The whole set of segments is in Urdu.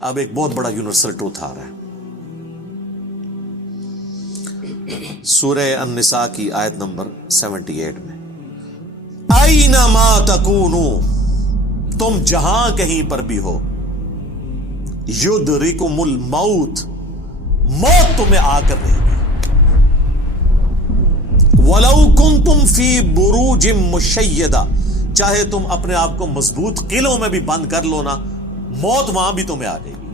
اب ایک بہت بڑا یونیورسل ٹروتھ آ رہا ہے. سورہ النساء کی آیت نمبر 78 میں، اینما تکونوا، تم جہاں کہیں پر بھی ہو، یدرکم الموت، موت تمہیں آ کر رہے گی. وَلَوْ كُنْتُمْ فِي بُرُوجٍ مُشَيَّدَةٍ، چاہے تم اپنے آپ کو مضبوط قلعوں میں بھی بند کر لو نا، موت وہاں بھی تمہیں آ جائے گی.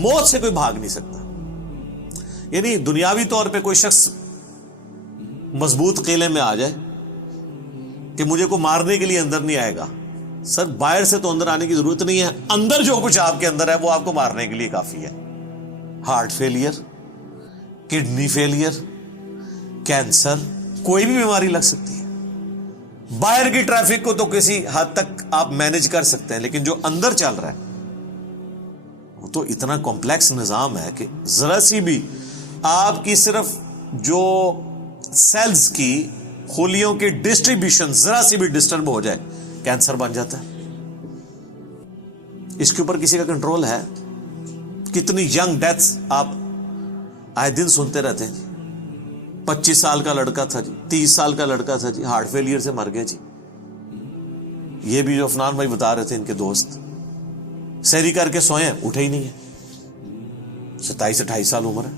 موت سے کوئی بھاگ نہیں سکتا. یعنی دنیاوی طور پہ کوئی شخص مضبوط قلعے میں آ جائے کہ مجھے کو مارنے کے لیے اندر نہیں آئے گا، سر باہر سے تو اندر آنے کی ضرورت نہیں ہے، اندر جو کچھ آپ کے اندر ہے وہ آپ کو مارنے کے لیے کافی ہے. Heart failure, kidney failure, cancer, کوئی بھی بیماری لگ سکتی ہے. باہر کی ٹریفک کو تو کسی حد تک آپ مینج کر سکتے ہیں، لیکن جو اندر چل رہا ہے وہ تو اتنا کمپلیکس نظام ہے کہ ذرا سی بھی آپ کی صرف جو سیلز کی خلیوں کی ڈسٹریبیوشن ذرا سی بھی ڈسٹرب ہو جائے، کینسر بن جاتا ہے. اس کے اوپر کسی کا کنٹرول ہے؟ کتنی ینگ ڈیتھس آپ آئے دن سنتے رہتے ہیں. 25 سال کا لڑکا تھا جی، 30 سال کا لڑکا تھا جی، ہارٹ فیلئر سے مر گیا جی. یہ بھی جو افنان بھائی بتا رہے تھے ان کے دوست، سحری کر کے سوئے ہیں، اٹھے ہی نہیں ہے، 27-28 سال عمر ہے.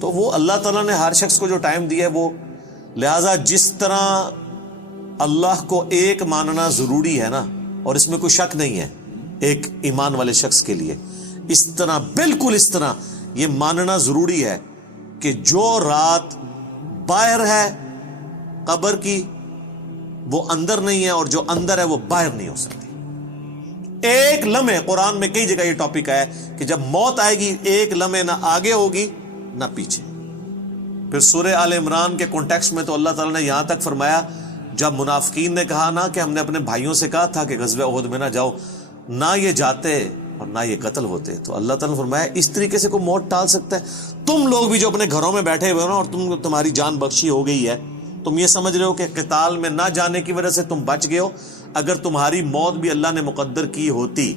تو وہ اللہ تعالیٰ نے ہر شخص کو جو ٹائم دیا ہے وہ، لہذا جس طرح اللہ کو ایک ماننا ضروری ہے نا، اور اس میں کوئی شک نہیں ہے ایک ایمان والے شخص کے لیے، اس طرح بالکل اس طرح یہ ماننا ضروری ہے کہ جو رات باہر ہے قبر کی وہ اندر نہیں ہے، اور جو اندر ہے وہ باہر نہیں ہو سکتی. ایک لمحے، قرآن میں کئی جگہ یہ ٹاپک ہے کہ جب موت آئے گی ایک لمحے نہ آگے ہوگی نہ پیچھے. پھر سورہ آل عمران کے کانٹیکسٹ میں تو اللہ تعالیٰ نے یہاں تک فرمایا، جب منافقین نے کہا نا کہ ہم نے اپنے بھائیوں سے کہا تھا کہ غزوہ احد میں نہ جاؤ، نہ یہ جاتے اور نہ یہ قتل ہوتے، تو اللہ تعالیٰ نے فرمایا اس طریقے سے کوئی موت ٹال سکتا ہے؟ تم لوگ بھی جو اپنے گھروں میں بیٹھے ہوئے ہو نا، اور تمہاری جان بخشی ہو گئی ہے، تم یہ سمجھ رہے ہو کہ قتال میں نہ جانے کی وجہ سے تم بچ گئے ہو. اگر تمہاری موت بھی اللہ نے مقدر کی ہوتی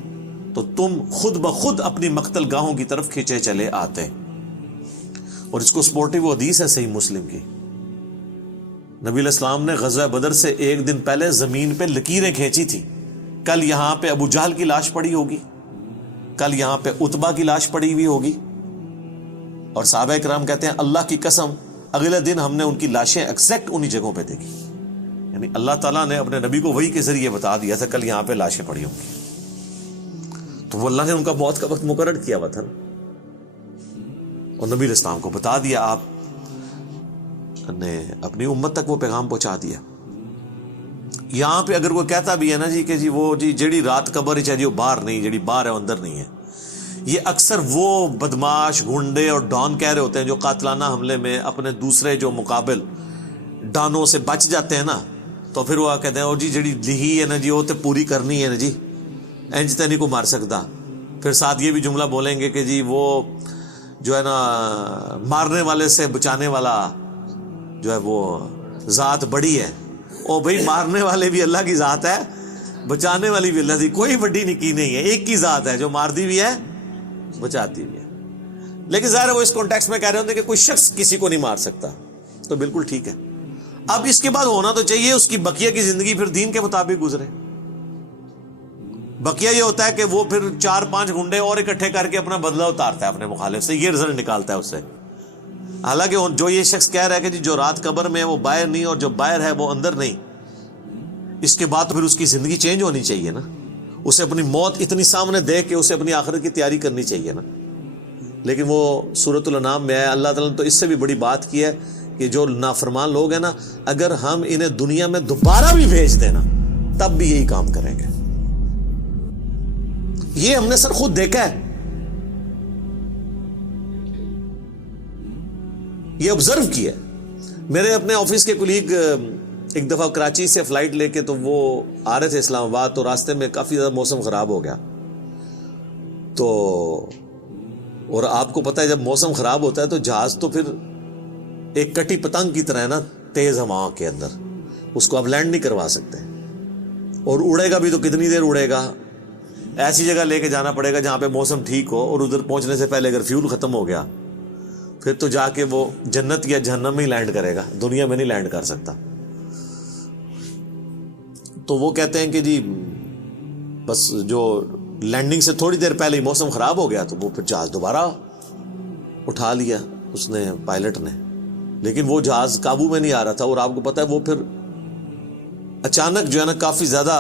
تو تم خود بخود اپنی مقتل گاہوں کی طرف کھینچے چلے آتے. اور اس کو سپورٹیو حدیث ہے صحیح مسلم کی، نبی علیہ السلام نے غزوہ بدر سے ایک دن پہلے زمین پہ لکیریں کھینچی تھی. کل یہاں پہ ابو جہل کی لاش پڑی ہوگی، کل یہاں پہ عتبہ کی لاش پڑی ہوئی ہوگی، اور صحابہ کرام کہتے ہیں اللہ کی قسم اگلے دن ہم نے ان کی لاشیں ایگزیکٹ انہی جگہوں پہ دیکھی. یعنی اللہ تعالیٰ نے اپنے نبی کو وحی کے ذریعے بتا دیا تھا کل یہاں پہ لاشیں پڑی ہوں گی. تو وہ اللہ نے ان کا موت کا وقت مقرر کیا ہوا تھا نا، اور نبی علیہ السلام کو بتا دیا، آپ نے اپنی امت تک وہ پیغام پہنچا دیا. یہاں پہ اگر کوئی کہتا بھی ہے نا جی کہ جی وہ جی جڑی رات قبر ہی چاہیے وہ باہر نہیں، جڑی باہر ہے وہ اندر نہیں ہے، یہ اکثر وہ بدماش گنڈے اور ڈان کہہ رہے ہوتے ہیں جو قاتلانہ حملے میں اپنے دوسرے جو مقابل ڈانوں سے بچ جاتے ہیں نا، تو پھر وہ کہتے ہیں اور جی جڑی لہی ہے نا جی وہ تو پوری کرنی ہے نا جی، انج تے نہیں کو مار سکتا. پھر ساتھ یہ بھی جملہ بولیں گے کہ جی وہ جو ہے نا مارنے والے سے بچانے والا جو ہے وہ ذات بڑی ہے. او بھائی مارنے والے بھی اللہ کی ذات ہے، بچانے والی بھی اللہ کی، کوئی بڑی نکی نہیں ہے، ایک کی ذات ہے جو مارتی بھی ہے بچاتی بھی ہے. لیکن ظاہر ہے وہ اس کانٹیکسٹ میں کہہ رہے ہوتے ہیں کہ کوئی شخص کسی کو نہیں مار سکتا، تو بالکل ٹھیک ہے. اب اس کے بعد ہونا تو چاہیے اس کی بقیہ کی زندگی پھر دین کے مطابق گزرے. بقیہ یہ ہوتا ہے کہ وہ پھر 4-5 گنڈے اور اکٹھے کر کے اپنا بدلہ اتارتا ہے اپنے مخالف سے، یہ رزلٹ نکالتا ہے اس سے. حالانکہ جو یہ شخص کہہ رہا ہے کہ جی جو رات قبر میں ہے وہ باہر نہیں اور جو باہر ہے وہ اندر نہیں، اس کے بعد پھر اس کی زندگی چینج ہونی چاہیے نا، اسے اپنی موت اتنی سامنے دیکھ کے اسے اپنی آخرت کی تیاری کرنی چاہیے نا. لیکن وہ سورۃ الانعام میں آیا، اللہ تعالیٰ نے تو اس سے بھی بڑی بات کی ہے کہ جو نافرمان لوگ ہیں نا، اگر ہم انہیں دنیا میں دوبارہ بھی بھیج دینا تب بھی یہی کام کریں گے. یہ ہم نے سر خود دیکھا ہے، یہ آبزرو کیا ہے. میرے اپنے آفس کے کولیگ ایک دفعہ کراچی سے فلائٹ لے کے تو وہ آ رہے تھے اسلام آباد، تو راستے میں کافی زیادہ موسم خراب ہو گیا. تو اور آپ کو پتہ ہے جب موسم خراب ہوتا ہے تو جہاز تو پھر ایک کٹی پتنگ کی طرح ہے نا، تیز ہوا کے اندر اس کو آپ لینڈ نہیں کروا سکتے، اور اڑے گا بھی تو کتنی دیر اڑے گا، ایسی جگہ لے کے جانا پڑے گا جہاں پہ موسم ٹھیک ہو، اور ادھر پہنچنے سے پہلے اگر فیول ختم ہو گیا پھر تو جا کے وہ جنت یا جہنم میں ہی لینڈ کرے گا، دنیا میں نہیں لینڈ کر سکتا۔ تو وہ کہتے ہیں کہ جی بس جو لینڈنگ سے تھوڑی دیر پہلے ہی موسم خراب ہو گیا تو وہ پھر جہاز دوبارہ اٹھا لیا اس نے، پائلٹ نے، لیکن وہ جہاز قابو میں نہیں آ رہا تھا۔ اور آپ کو پتہ ہے وہ پھر اچانک جو ہے نا کافی زیادہ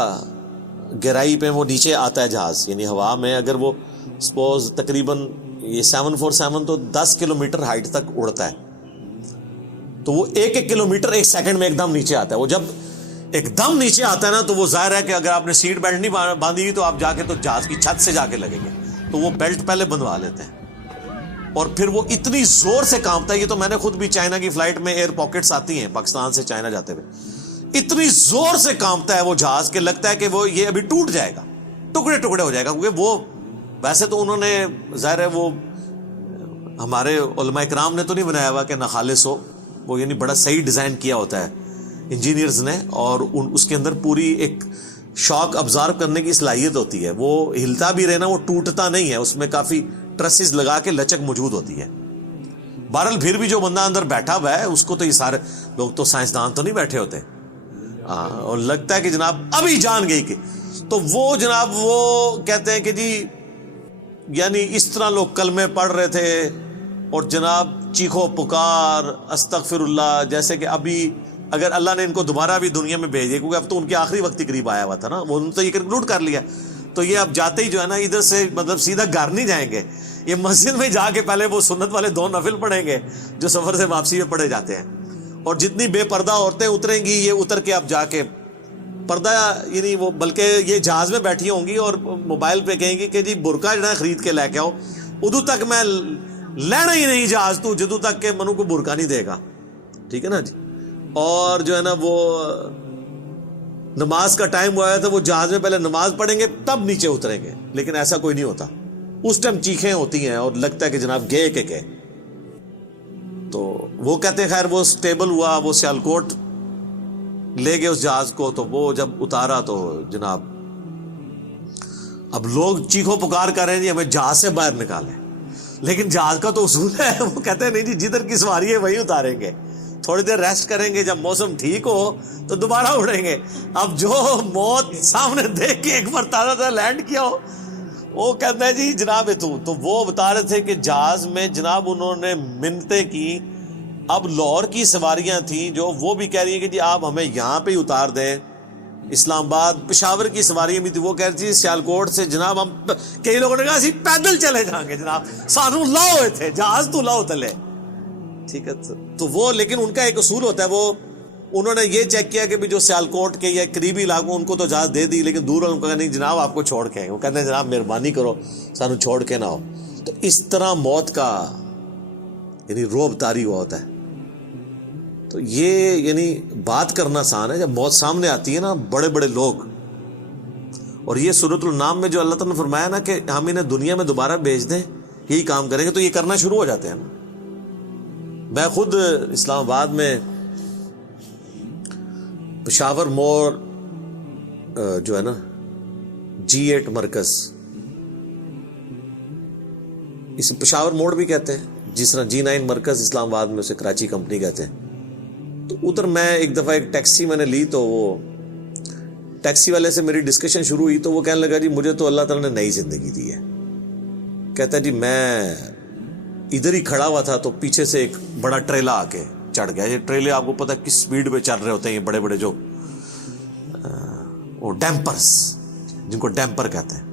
گہرائی پہ وہ نیچے آتا ہے جہاز، یعنی ہوا میں اگر وہ سپوز تقریباً یہ 747 تو 10 کلومیٹر ہائٹ تک اڑتا ہے، تو وہ ایک کلومیٹر 1 سیکنڈ میں ایک دم نیچے آتا ہے۔ وہ جب ایک دم نیچے آتا ہے نا تو وہ ظاہر ہے کہ اگر آپ نے سیٹ بیلٹ نہیں باندھی ہوئی تو آپ جا کے تو جہاز کی چھت سے جا کے لگیں گے، تو وہ بیلٹ پہلے بندھوا لیتے ہیں، اور پھر وہ اتنی زور سے کانپتا ہے۔ یہ تو میں نے خود بھی چائنا کی فلائٹ میں ایئر پاکٹس آتی ہیں پاکستان سے چائنا جاتے ہوئے، اتنی زور سے کانپتا ہے وہ جہاز کہ لگتا ہے کہ وہ یہ ابھی ٹوٹ جائے گا، ٹکڑے ٹکڑے ہو جائے گا، کیونکہ وہ ویسے تو انہوں نے ظاہر ہے وہ ہمارے علماء کرام نے تو نہیں بنایا ہوا کہ ناخالص ہو، وہ یعنی بڑا صحیح ڈیزائن کیا ہوتا ہے انجینئرز نے، اور اس کے اندر پوری ایک شاک ابزارو کرنے کی صلاحیت ہوتی ہے، وہ ہلتا بھی رہنا، وہ ٹوٹتا نہیں ہے، اس میں کافی ٹرسز لگا کے لچک موجود ہوتی ہے۔ بہرحال پھر بھی جو بندہ اندر بیٹھا ہوا ہے اس کو تو یہ سارے لوگ تو سائنسدان تو نہیں بیٹھے ہوتے، اور لگتا ہے کہ جناب ابھی جان گئی کہ، تو وہ جناب وہ کہتے ہیں کہ جی یعنی اس طرح لوگ کلمے پڑھ رہے تھے اور جناب چیخو پکار استغفر اللہ، جیسے کہ ابھی اگر اللہ نے ان کو دوبارہ بھی دنیا میں بھیج دیا، کیونکہ اب تو ان کے آخری وقت ہی قریب آیا ہوا تھا نا، وہ تو یہ کنکلوڈ کر لیا، تو یہ اب جاتے ہی جو ہے نا ادھر سے مطلب سیدھا گھر نہیں جائیں گے، یہ مسجد میں جا کے پہلے وہ سنت والے 2 نفل پڑھیں گے جو سفر سے واپسی میں پڑھے جاتے ہیں، اور جتنی بے پردہ عورتیں اتریں گی یہ اتر کے اب جا کے پردہ، یعنی وہ بلکہ یہ جہاز میں بیٹھی ہوں گی اور موبائل پہ کہیں گی کہ جی برقع جو ہے خرید کے لے کے آؤ، ادو تک میں لینا ہی نہیں جہاز تو جدو تک کہ منو کو برقع نہیں دے گا، ٹھیک ہے نا جی۔ اور جو ہے نا وہ نماز کا ٹائم ہوا ہے تو وہ جہاز میں پہلے نماز پڑھیں گے تب نیچے اتریں گے، لیکن ایسا کوئی نہیں ہوتا، اس ٹائم چیخیں ہوتی ہیں اور لگتا ہے کہ جناب گئے کہ گئے۔ تو وہ کہتے ہیں خیر وہ سٹیبل ہوا، وہ سیالکوٹ لے گئے اس جہاز کو، تو وہ جب اتارا تو جناب اب لوگ چیخو پکار کر رہے ہیں جی ہمیں جہاز سے باہر نکالیں، لیکن جہاز کا تو اصول ہے، وہ کہتے ہیں نہیں جی جدھر کی سواری ہے وہی اتاریں گے، تھوڑی دیر ریسٹ کریں گے، جب موسم ٹھیک ہو تو دوبارہ اڑیں گے۔ اب جو موت سامنے دیکھ کے ایک بار تازہ لینڈ کیا ہو، وہ کہتا ہے جی جناب تو وہ بتا رہے تھے کہ جہاز میں جناب انہوں نے منتیں کی، اب لاہور کی سواریاں تھیں جو وہ بھی کہہ رہی ہیں کہ جی آپ ہمیں یہاں پہ ہی اتار دیں، اسلام آباد پشاور کی سواریاں بھی تھی، وہ کہہ رہی تھی سیالکوٹ سے جناب ہم، کئی لوگوں نے کہا اسی پیدل چلے جائیں گے جناب، سانو لاؤ ہوئے تھے جہاز تو لاؤ تلے، ٹھیک ہے۔ تو وہ لیکن ان کا ایک اصول ہوتا ہے، وہ انہوں نے یہ چیک کیا کہ بھی جو سیالکوٹ کے یا قریبی علاقوں ان کو تو اجازت دے دی، لیکن دور والوں کو کہا نہیں جناب آپ کو چھوڑ کے، وہ کہتے ہیں جناب مہربانی کرو سانو چھوڑ کے نہ ہو۔ تو اس طرح موت کا یعنی روب طاری ہوا ہوتا ہے۔ تو یہ یعنی بات کرنا آسان ہے، جب موت سامنے آتی ہے نا بڑے بڑے لوگ، اور یہ سورۃ النام میں جو اللہ تعالیٰ نے فرمایا نا کہ ہم انہیں دنیا میں دوبارہ بھیج دیں یہی کام کریں گے، تو یہ کرنا شروع ہو جاتے ہیں نا۔ میں خود اسلام آباد میں پشاور موڑ جو ہے نا G8 مرکز، اسے پشاور موڑ بھی کہتے ہیں، جس طرح G9 مرکز اسلام آباد میں اسے کراچی کمپنی کہتے ہیں، تو ادھر میں ایک دفعہ ایک ٹیکسی میں نے لی، تو وہ ٹیکسی والے سے میری ڈسکشن شروع ہوئی، تو وہ کہنے لگا جی مجھے تو اللہ تعالیٰ نے نئی زندگی دی ہے، کہتا ہے جی میں ادھر ہی کھڑا ہوا تھا تو پیچھے سے ایک بڑا ٹریلا آ کے چڑھ گیا، یہ ٹریلے آپ کو پتہ کس سپیڈ پہ چل رہے ہوتے ہیں، یہ بڑے بڑے جو وہ ڈیمپرز جن کو ڈیمپر کہتے ہیں،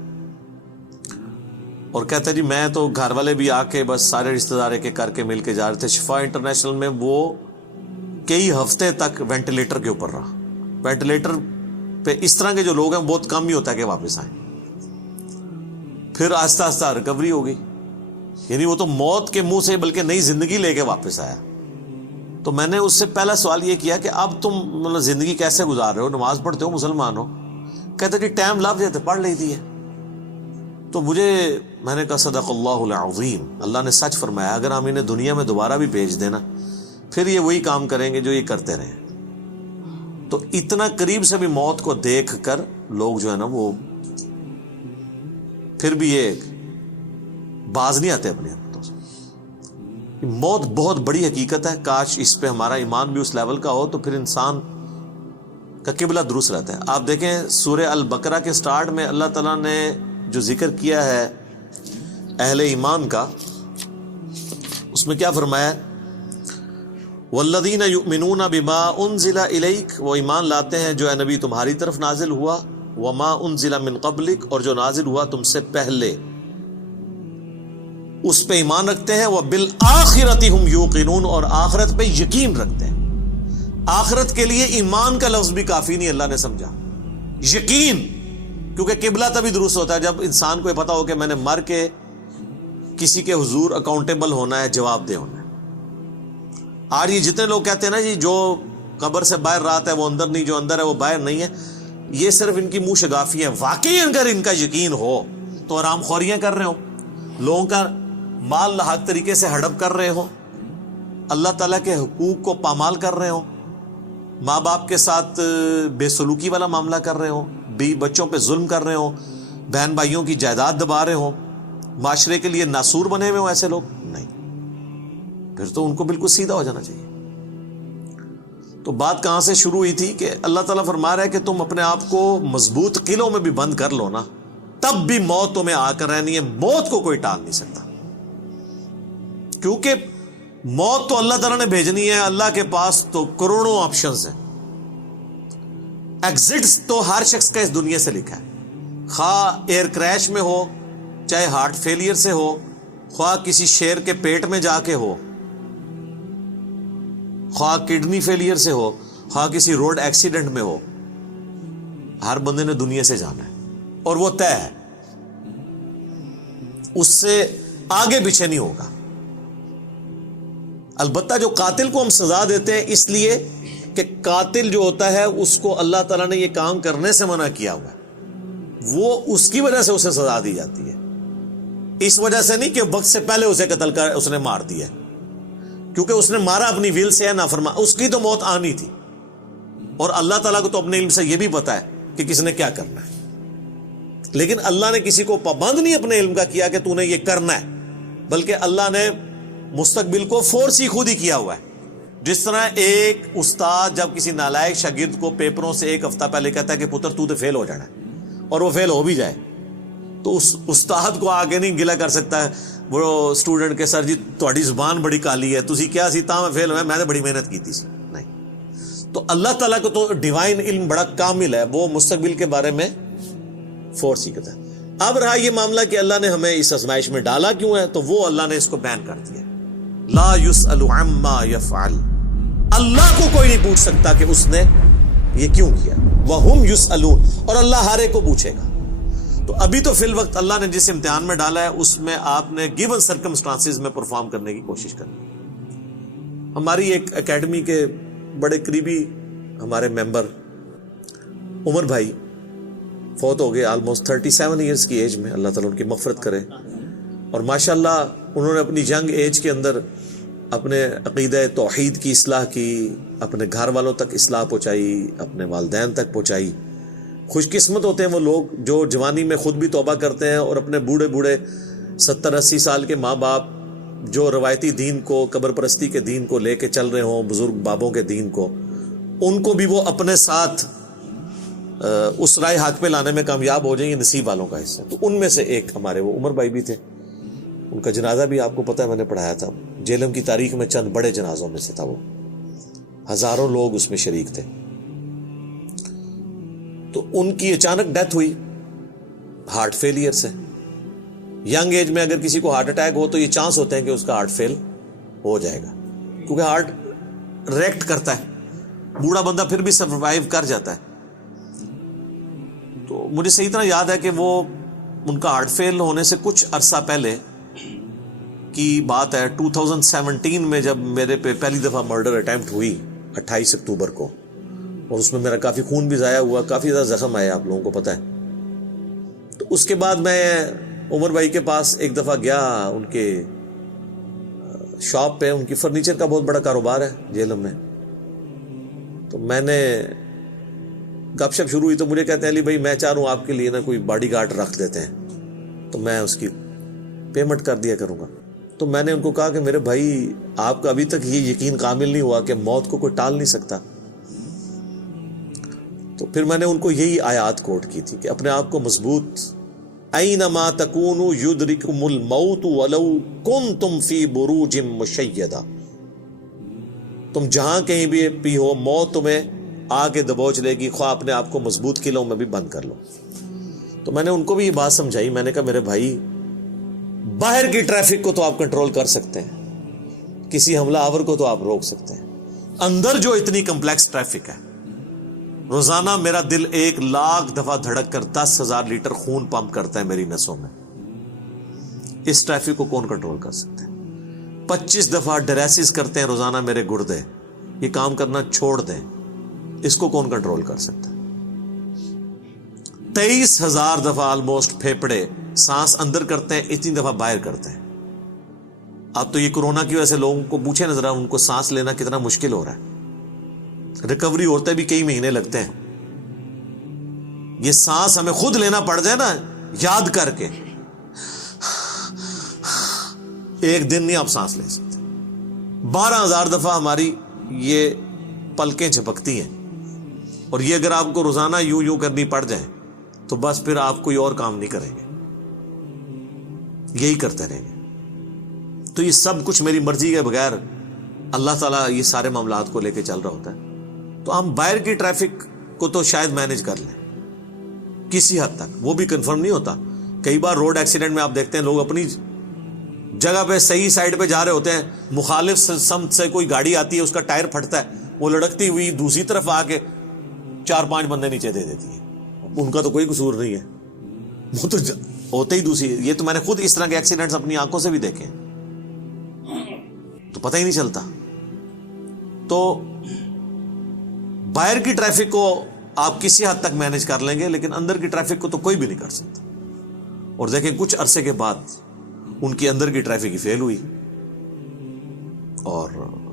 اور کہتا ہے جی میں تو گھر والے بھی آ کے بس سارے رشتہ دار کے کر کے مل کے جا رہے تھے، شفا انٹرنیشنل میں وہ کئی ہفتے تک وینٹیلیٹر کے اوپر رہا، وینٹیلیٹر پہ اس طرح کے جو لوگ ہیں بہت کم ہی ہوتا ہے کہ واپس آئیں، پھر آہستہ آہستہ ریکوری ہو گئی، یعنی وہ تو موت کے منہ سے بلکہ نئی زندگی لے کے واپس آیا۔ تو میں نے اس سے پہلا سوال یہ کیا کہ اب تم مطلب زندگی کیسے گزار رہے ہو، نماز پڑھتے ہو، مسلمان ہو؟ کہتے جی ٹائم لگ جاتے پڑھ لیتی ہے۔ تو میں نے کہا صدق اللہ العظیم، اللہ نے سچ فرمایا، اگر ہم انہیں دنیا میں دوبارہ بھی بھیج دینا پھر یہ وہی کام کریں گے جو یہ کرتے رہے۔ تو اتنا قریب سے بھی موت کو دیکھ کر لوگ جو ہے نا وہ پھر بھی یہ باز نہیں آتے اپنے حرکتوں سے. موت بہت بڑی حقیقت ہے. کاش اس پہ ہمارا ایمان بھی اس لیول کا ہو تو پھر انسان کا قبلہ درست رہتا ہے. آپ دیکھیں سورہ البقرہ کے سٹارٹ میں اللہ تعالیٰ نے جو ذکر کیا ہے اہل ایمان کا, اس میں کیا فرمایا؟ والذین یؤمنون بما انزل الیک, وہ ایمان لاتے ہیں جو اے نبی تمہاری طرف نازل ہوا, وما انزل من قبلک, اور جو نازل ہوا تم سے پہلے, اس پہ ایمان رکھتے ہیں. وبالآخرۃ ہم یوقنون, اور آخرت پہ یقین رکھتے ہیں. آخرت کے لیے ایمان کا لفظ بھی کافی نہیں, اللہ نے سمجھا یقین, کیونکہ قبلہ تبھی درست ہوتا ہے جب انسان کو یہ پتا ہو کہ میں نے مر کے کسی کے حضور اکاؤنٹیبل ہونا ہے, جواب دہ ہونا ہے. آج یہ جتنے لوگ کہتے ہیں نا جی جو قبر سے باہر رات ہے وہ اندر نہیں, جو اندر ہے وہ باہر نہیں ہے, یہ صرف ان کی منہ شگافی ہے. واقعی اگر ان کا یقین ہو تو آرام خوریاں کر رہے ہو, لوگوں کا مال لاحق طریقے سے ہڑپ کر رہے ہو, اللہ تعالیٰ کے حقوق کو پامال کر رہے ہو, ماں باپ کے ساتھ بے سلوکی والا معاملہ کر رہے ہو, بچوں پہ ظلم کر رہے ہو, بہن بھائیوں کی جائیداد دبا رہے ہو, معاشرے کے لیے ناسور بنے ہوئے ہو, ایسے لوگ نہیں, پھر تو ان کو بالکل سیدھا ہو جانا چاہیے. تو بات کہاں سے شروع ہوئی تھی کہ اللہ تعالیٰ فرما رہا ہے کہ تم اپنے آپ کو مضبوط قلعوں میں بھی بند کر لو نا, تب بھی موت تمہیں آ کر رہنی ہے. موت کو کوئی ٹال نہیں سکتا, کیونکہ موت تو اللہ تعالیٰ نے بھیجنی ہے. اللہ کے پاس تو کروڑوں آپشنز ہیں. ایگزٹس تو ہر شخص کا اس دنیا سے لکھا ہے, خواہ ایئر کریش میں ہو, چاہے ہارٹ فیلئر سے ہو, خواہ کسی شیر کے پیٹ میں جا کے ہو, خواہ کڈنی فیلئر سے ہو, خواہ کسی روڈ ایکسیڈنٹ میں ہو, ہر بندے نے دنیا سے جانا ہے اور وہ طے ہے, اس سے آگے پیچھے نہیں ہوگا. البتہ جو قاتل کو ہم سزا دیتے ہیں اس لیے کہ قاتل جو ہوتا ہے اس کو اللہ تعالیٰ نے یہ کام کرنے سے منع کیا ہوا ہے, وہ اس کی وجہ سے اسے سزا دی جاتی ہے, اس وجہ سے نہیں کہ وقت سے پہلے اسے قتل کر اس نے مار دیا, کیونکہ اس نے مارا اپنی ویل سے ہے, نافرمان, اس کی تو موت آنی تھی. اور اللہ تعالیٰ کو تو اپنے علم سے یہ بھی پتا ہے کہ کس نے کیا کرنا ہے, لیکن اللہ نے کسی کو پابند نہیں اپنے علم کا کیا کہ تو نے یہ کرنا ہے, بلکہ اللہ نے مستقبل کو فورس ہی خود ہی کیا ہوا ہے. جس طرح ایک استاد جب کسی نالائق شاگرد کو پیپروں سے ایک ہفتہ پہلے کہتا ہے کہ پتر تو فیل ہو جانا ہے, اور وہ فیل ہو بھی جائے, تو اس استاد کو آگے نہیں گلا کر سکتا ہے وہ اسٹوڈنٹ کے, سر جی تہاڈی زبان بڑی کالی ہے, تسی کیا سی تاں میں فیل ہویا, میں نے بڑی محنت کی تھی. نہیں, تو اللہ تعالیٰ کو تو ڈیوائن علم بڑا کامل ہے, وہ مستقبل کے بارے میں فورس ہی کرتا ہے. اب رہا یہ معاملہ کہ اللہ نے ہمیں اس آزمائش میں ڈالا کیوں ہے, تو وہ اللہ نے اس کو بیان کر دیا, لا یسأل عما یفعل, اللہ کو کوئی نہیں پوچھ سکتا کہ اس نے یہ کیوں کیا, وہم یسألون, اور اللہ ہر ایک کو پوچھے گا. تو ابھی تو فی الوقت اللہ نے جس امتحان میں ڈالا ہے اس میں آپ نے گیون سرکمسٹانسز میں پرفارم کرنے کی کوشش کرنی. ہماری ایک اکیڈمی کے بڑے قریبی ہمارے ممبر عمر بھائی فوت ہو گئے آلموسٹ 37 ایئرز کی ایج میں, اللہ تعالیٰ ان کی مغفرت کرے. اور ماشاءاللہ انہوں نے اپنی ینگ ایج کے اندر اپنے عقیدہ توحید کی اصلاح کی, اپنے گھر والوں تک اصلاح پہنچائی, اپنے والدین تک پہنچائی. خوش قسمت ہوتے ہیں وہ لوگ جو جوانی میں خود بھی توبہ کرتے ہیں اور اپنے بوڑھے بوڑھے 70-80 سال کے ماں باپ جو روایتی دین کو, قبر پرستی کے دین کو لے کے چل رہے ہوں, بزرگ بابوں کے دین کو, ان کو بھی وہ اپنے ساتھ اس رائے حق پہ لانے میں کامیاب ہو جائیں, یہ نصیب والوں کا حصہ. تو ان میں سے ایک ہمارے وہ عمر بھائی بھی تھے, ان کا جنازہ بھی آپ کو پتہ ہے میں نے پڑھایا تھا. جیلم کی تاریخ میں چند بڑے جنازوں میں سے تھا وہ, ہزاروں لوگ اس میں شریک تھے. تو ان کی اچانک ڈیتھ ہوئی ہارٹ فیلئر سے. ینگ ایج میں اگر کسی کو ہارٹ اٹیک ہو تو یہ چانس ہوتے ہیں کہ اس کا ہارٹ فیل ہو جائے گا, کیونکہ ہارٹ ریئیکٹ کرتا ہے, بوڑھا بندہ پھر بھی سروائیو کر جاتا ہے. تو مجھے صحیح طرح یاد ہے کہ وہ ان کا ہارٹ فیل ہونے سے کچھ عرصہ پہلے کی بات ہے, 2017 میں جب میرے پہ پہلی دفعہ مرڈر اٹیمپٹ ہوئی 28 اکتوبر کو, اور اس میں میرا کافی خون بھی ضائع ہوا, کافی زیادہ زخم آئے, آپ لوگوں کو پتہ ہے. تو اس کے بعد میں عمر بھائی کے پاس ایک دفعہ گیا, ان کے شاپ پہ, ان کی فرنیچر کا بہت بڑا کاروبار ہے جیلم میں. تو میں نے گپ شپ شروع ہوئی تو مجھے کہتے ہیں علی بھائی میں چاہ رہا ہوں آپ کے لیے نا کوئی باڈی گارڈ رکھ دیتے ہیں تو میں اس کی پیمنٹ کر دیا کروں گا. تو میں نے ان کو کہا کہ میرے بھائی آپ کا ابھی تک یہ یقین کامل نہیں ہوا کہ موت کو کوئی ٹال نہیں سکتا. تو پھر میں نے ان کو یہی آیات کوٹ کی تھی کہ اپنے آپ کو مضبوط، اینما تکونوا یدرککم الموت ولو کنتم فی بروج مشیدہ، تم جہاں کہیں بھی ہو موت تمہیں آ کے دبوچ لے گی، خواہ اپنے آپ کو مضبوط قلعوں میں بھی بند کر لو. تو میں نے ان کو بھی یہ بات سمجھائی. میں نے کہا میرے بھائی باہر کی ٹریفک کو تو آپ کنٹرول کر سکتے ہیں، کسی حملہ آور کو تو آپ روک سکتے ہیں، اندر جو اتنی کمپلیکس ٹریفک ہے، روزانہ میرا دل 1,00,000 دفعہ دھڑک کر 10,000 لیٹر خون پمپ کرتا ہے میری نسوں میں، اس ٹریفک کو کون کنٹرول کر سکتے ہیں؟ 25 دفعہ ڈریسز کرتے ہیں روزانہ میرے گردے، یہ کام کرنا چھوڑ دیں، اس کو کون کنٹرول کر سکتا ہے؟ 23,000 دفعہ آلموسٹ پھیپڑے سانس اندر کرتے ہیں، اتنی دفعہ باہر کرتے ہیں. اب تو یہ کورونا کی وجہ سے لوگوں کو پوچھے نظر ان کو سانس لینا کتنا مشکل ہو رہا ہے، ریکوری ہوتے بھی کئی مہینے لگتے ہیں. یہ سانس ہمیں خود لینا پڑ جائے نا یاد کر کے، ایک دن نہیں آپ سانس لے سکتے. 12,000 دفعہ ہماری یہ پلکیں جھپکتی ہیں، اور یہ اگر آپ کو روزانہ یوں کرنی پڑ جائے تو بس پھر آپ کوئی اور کام نہیں کریں گے، یہی کرتے رہیں گے. تو یہ سب کچھ میری مرضی کے بغیر اللہ تعالیٰ یہ سارے معاملات کو لے کے چل رہا ہوتا ہے. تو ہم باہر کی ٹریفک کو تو شاید مینج کر لیں کسی حد تک، وہ بھی کنفرم نہیں ہوتا. کئی بار روڈ ایکسیڈنٹ میں آپ دیکھتے ہیں لوگ اپنی جگہ پہ صحیح سائڈ پہ جا رہے ہوتے ہیں، مخالف سمت سے کوئی گاڑی آتی ہے، اس کا ٹائر پھٹتا ہے، وہ لڑکتی ہوئی دوسری طرف آ کے 4-5 بندے نیچے دے دیتی ہے. ان کا تو کوئی قصور نہیں ہے، وہ تو ہوتے ہی دوسری. یہ تو میں نے خود اس طرح کے ایکسیڈنٹس اپنی آنکھوں سے بھی دیکھے، تو پتہ ہی نہیں چلتا. تو باہر کی ٹریفک کو آپ کسی حد تک مینج کر لیں گے، لیکن اندر کی ٹریفک کو تو کوئی بھی نہیں کر سکتا. اور دیکھیں کچھ عرصے کے بعد ان کی اندر کی ٹریفک ہی فیل ہوئی اور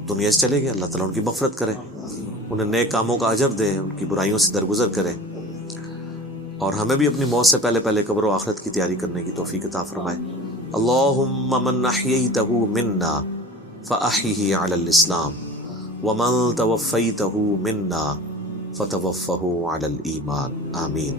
دنیا سے چلے گئے. اللہ تعالیٰ ان کی مغفرت کرے، انہیں نیک کاموں کا اجر دے، ان کی برائیوں سے درگزر کرے، اور ہمیں بھی اپنی موت سے پہلے پہلے قبر و آخرت کی تیاری کرنے کی توفیق عطا فرمائے. اللہم من احییتہ منا فاحیہ علی الاسلام ومن توفیتہ منا فتوفہ علی الایمان. آمین.